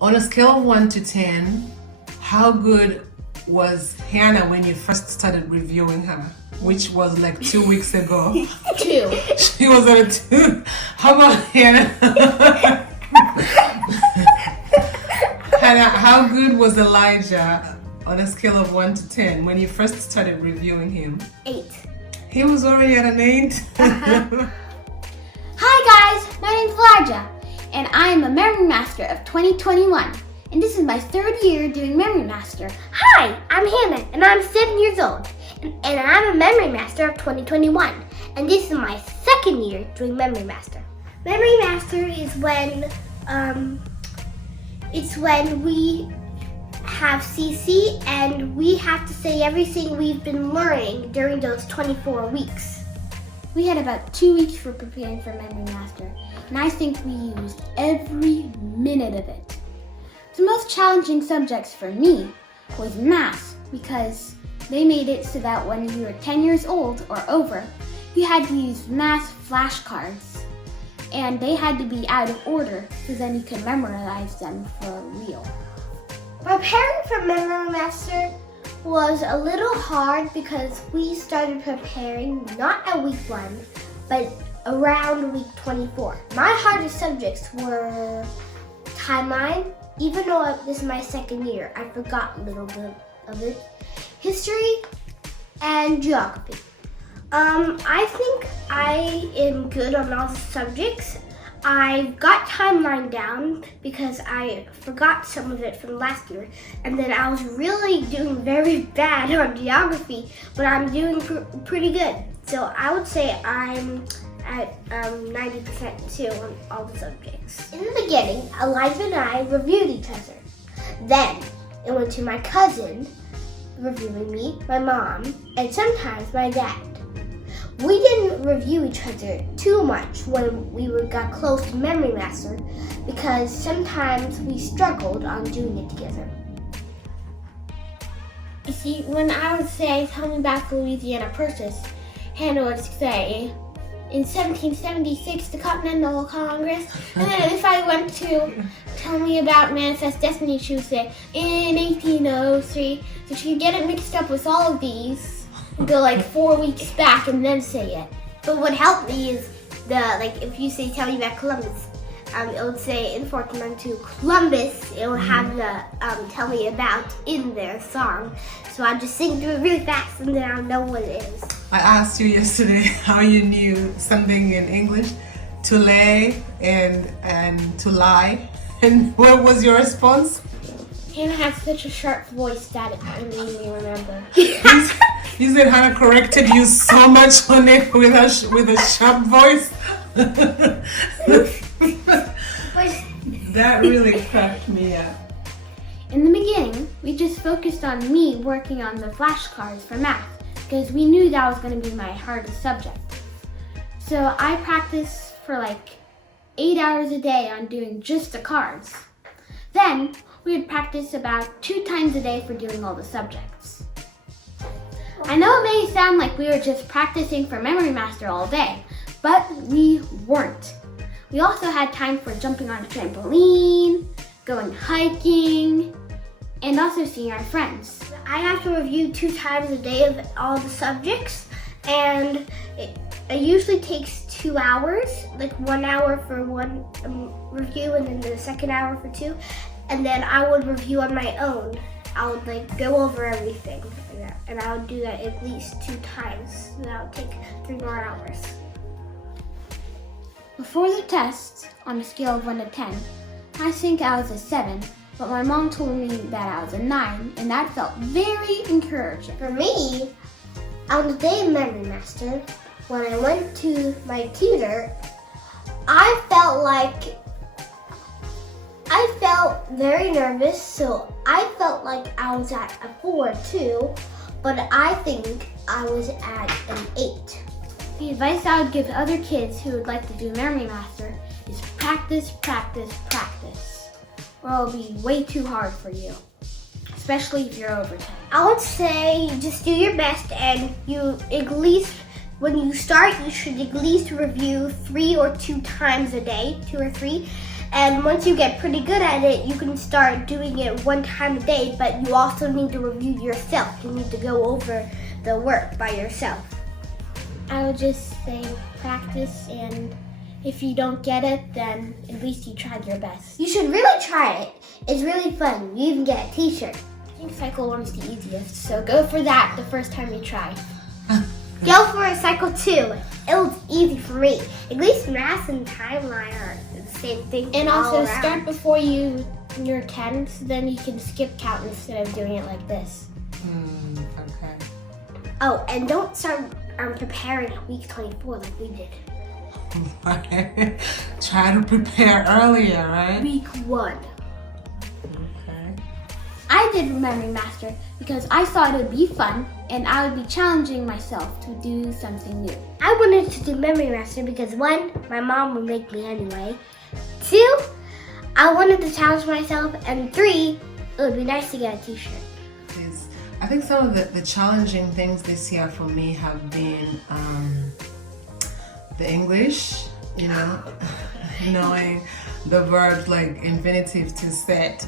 On a scale of 1 to 10, how good was Hannah when you first started reviewing her? Which was like 2 weeks ago. 2. She was at a 2. How about Hannah? Hannah, how good was Elijah on a scale of 1 to 10 when you first started reviewing him? 8. He was already at an 8. Hi guys, my name's Elijah, and I am a Memory Master of 2021. And this is my 3rd year doing Memory Master. Hi, I'm Hannah, and I'm 7 years old, and I'm a Memory Master of 2021. And this is my 2nd year doing Memory Master. Memory Master is when we have CC and we have to say everything we've been learning during those 24 weeks. We had about 2 weeks for preparing for Memory Master, and I think we used every minute of it. The most challenging subjects for me was math, because they made it so that when you were 10 years old or over, you had to use math flashcards, and they had to be out of order so then you could memorize them for real. Preparing for Memory Master was a little hard because we started preparing not at week 1, but around week 24. My hardest subjects were timeline. Even though this is my 2nd year, I forgot a little bit of it. History and geography. I think I am good on all the subjects. I got timeline down because I forgot some of it from last year, and then I was really doing very bad on geography, but I'm doing pretty good. So I would say I'm at 90% too on all the subjects. In the beginning, Elijah and I reviewed each other. Then it went to my cousin reviewing me, my mom, and sometimes my dad. We didn't review each other too much when we got close to Memory Master because sometimes we struggled on doing it together. You see, when I would say, tell me about the Louisiana Purchase, Hannah would say, in 1776, the Continental Congress. And then if I went to tell me about Manifest Destiny, she would say, in 1803. So she would get it mixed up with all of these and go like 4 weeks back and then say it. But what helped me is if you say tell me about Columbus, it would say in 1492 Columbus. It would have the tell me about in their song. So I just sing through it really fast and then I'll know what it is. I asked you yesterday how you knew something in English, to lay and to lie. And what was your response? Hannah has such a sharp voice that it made me remember. You said Hannah corrected you so much on it with a sharp voice. That really cracked me up. In the beginning, we just focused on me working on the flashcards for math because we knew that was going to be my hardest subject. So I practiced for like 8 hours a day on doing just the cards. Then we would practice about 2 times a day for doing all the subjects. I know it may sound like we were just practicing for Memory Master all day, but we weren't. We also had time for jumping on a trampoline, going hiking, and also seeing our friends. I have to review 2 times a day of all the subjects, and it usually takes 2 hours, like 1 hour for one review and then the 2nd hour for 2, and then I would review on my own. I would go over everything, and I would do that at least 2 times, so that would take 3 more hours. Before the test, on a scale of 1 to 10, I think I was a 7, but my mom told me that I was a 9, and that felt very encouraging. For me, on the day of Memory Master, when I went to my tutor, I felt very nervous, so I felt like I was at a 4 too, but I think I was at an 8. The advice I would give other kids who would like to do Memory Master is practice, practice, practice, or it'll be way too hard for you, especially if you're over 10. I would say just do your best, and when you start, you should at least review 3 or 2 times a day, 2 or 3, And once you get pretty good at it, you can start doing it 1 time a day, but you also need to review yourself. You need to go over the work by yourself. I would just say practice, and if you don't get it, then at least you tried your best. You should really try it. It's really fun. You even get a t-shirt. I think cycle 1's the easiest, so go for that the first time you try. Go for a cycle 2. It was easy for me. At least math and timeline are the same thing. And all also around. start before you're 10, so then you can skip count instead of doing it like this. Okay. Oh, and don't start preparing at week 24 like we did. Try to prepare earlier, right? Week 1. Okay. I did Memory Master because I thought it would be fun and I would be challenging myself to do something new. I wanted to do Memory Master because 1, my mom would make me anyway. 2, I wanted to challenge myself, and 3, it would be nice to get a t-shirt. I think some of the challenging things this year for me have been the English, knowing the verbs like infinitive to set,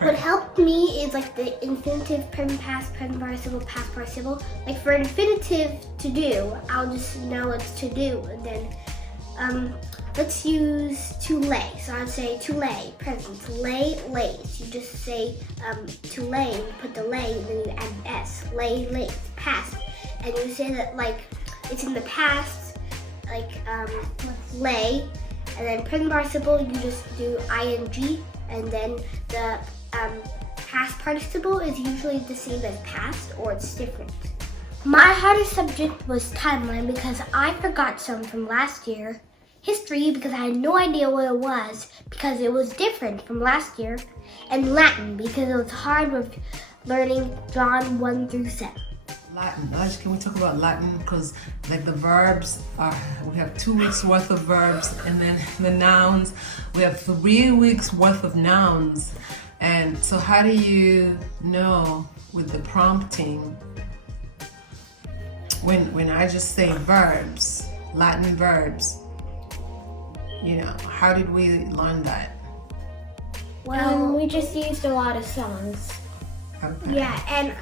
What helped me is like the infinitive, present past participle, past participle. Like for infinitive to do, I'll just know it's to do, and then let's use to lay. So I'd say to lay, present, to lay, lays. You just say to lay, and you put the lay, and then you add an S. Lay, lays, past. And you say that like it's in the past, like lay, and then present participle, you just do ing, and then the past participle is usually the same as past, or it's different. My hardest subject was timeline because I forgot some from last year. History because I had no idea what it was because it was different from last year. And Latin because it was hard with learning John 1 through 7. Latin. Can we talk about Latin? Because like the verbs we have 2 weeks worth of verbs, and then the nouns, we have 3 weeks worth of nouns. And so how do you know with the prompting when I just say verbs, Latin verbs, how did we learn that? Well, we just used a lot of songs. Okay. yeah, and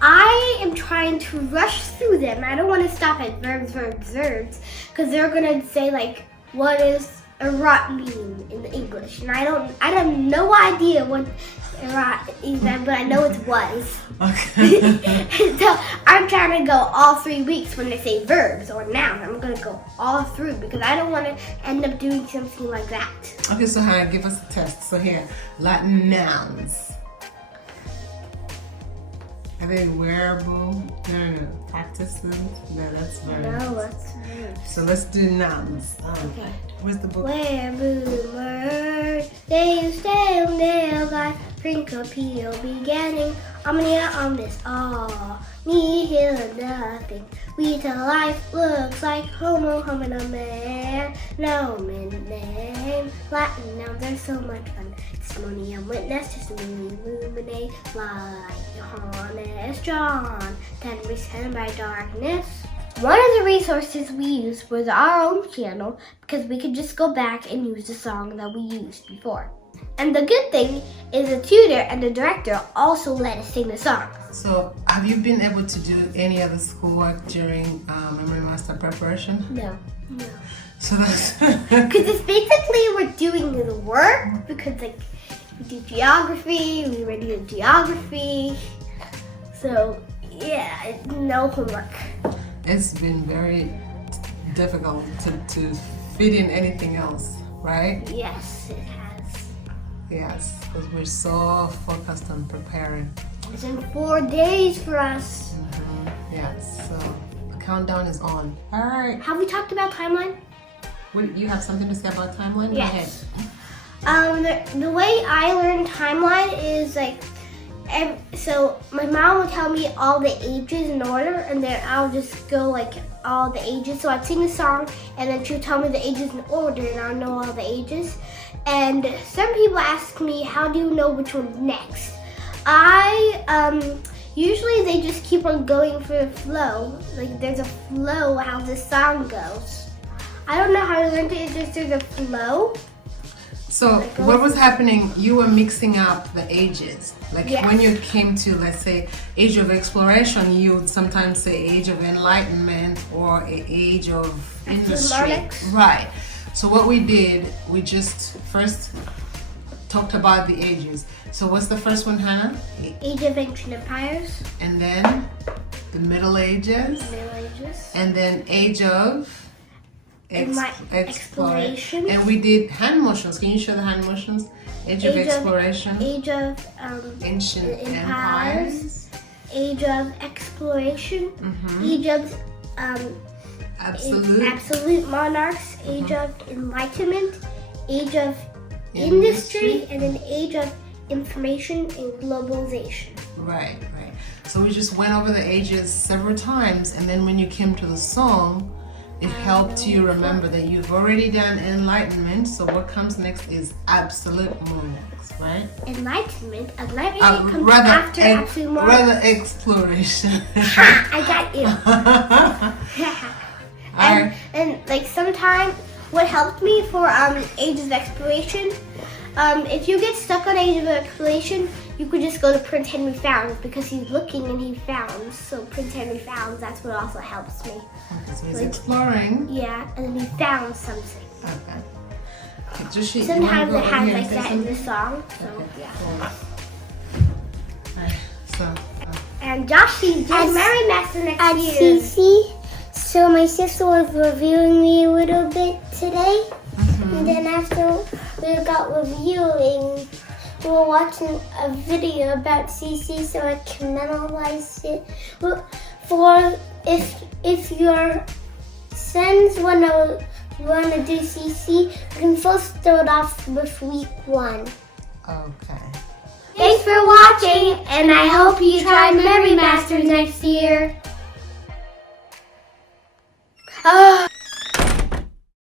I am trying to rush through them. I don't want to stop at verbs, because they're gonna say like, what does erat mean in English? And I have no idea what erat is, but I know it was. Okay. So I'm trying to go all 3 weeks when they say verbs or nouns. I'm gonna go all through because I don't want to end up doing something like that. Okay, so Hannah, give us a test. So here, Latin nouns. Are they wearable? No. Practices? No, that's verbs. No, that's verbs. So let's do nouns. Okay. Where's the book? Where boomer, they stay on their life, Prinkle peel beginning, omnia omnis all, need heal nothing. We tell life looks like homo homina man, nomen name, Latin nouns are so much fun. Testimonium witness, testimony illuminate, light, honest John, 10% by darkness. One of the resources we used was our own channel because we could just go back and use the song that we used before. And the good thing is the tutor and the director also let us sing the song. So have you been able to do any other schoolwork during Memory Master preparation? No. So that's Because it's basically we're doing the work because like we do geography, we already did geography. So yeah, no homework. it's been very difficult to fit in anything else, right? Yes, it has. Yes, because we're so focused on preparing. It's in 4 days for us. Yes, so the countdown is on. All right. Have we talked about timeline? You have something to say about timeline? Yes. The way I learn timeline is like, so my mom would tell me all the ages in order, and then I'll just go like all the ages. So I'd sing the song, and then she'll tell me the ages in order, and I'll know all the ages. And some people ask me, how do you know which one's next? Usually they just keep on going for the flow. Like there's a flow how the song goes. I don't know how to learn it, it's just there's a flow. So what was happening? You were mixing up the ages. Like Yes. when you came to, let's say, age of exploration, you would sometimes say age of enlightenment or age of industry. Harmonics. Right. So what we did, we just first talked about the ages. So what's the first one, Hannah? Age of Ancient Empires, And then the Middle Ages, Middle Ages, and then age of exploration. And we did hand motions. Can you show the hand motions? Age of Age of- exploration, Age of ancient empires, empires. Age of Exploration, Mm-hmm. Age of Absolute Absolute Monarchs, Age of Enlightenment, Age of Industry, and an Age of Information and Globalization. Right, right. So we just went over the ages several times, and then when you came to the song, it helped you remember that you've already done enlightenment. So what comes next is absolute monarchs, right? Enlightenment comes after Absolute Monarchs. rather exploration. I got you. Alright. And like sometimes what helped me for Age of Exploration, if you get stuck on Age of Exploration, you could just go to Prince Henry Founds because he's looking and he founds. So Prince Henry Founds, that's what also helps me. Okay, so he's exploring. Yeah, and then he found something. Okay. Okay, Joshi, you wanna Sometimes go it over has here and like say that in the something? song. So Okay, yeah. cool. Alright, so And Joshie's doing At- Merry Master next At year. CC, so my sister was reviewing me a little bit today, and then after we got reviewing, we were watching a video about CC, so I can memorize it. Well, for if your sons wanna do CC, you can first start off with week 1. okay. Thanks for watching, and I hope you try Merry Master next year.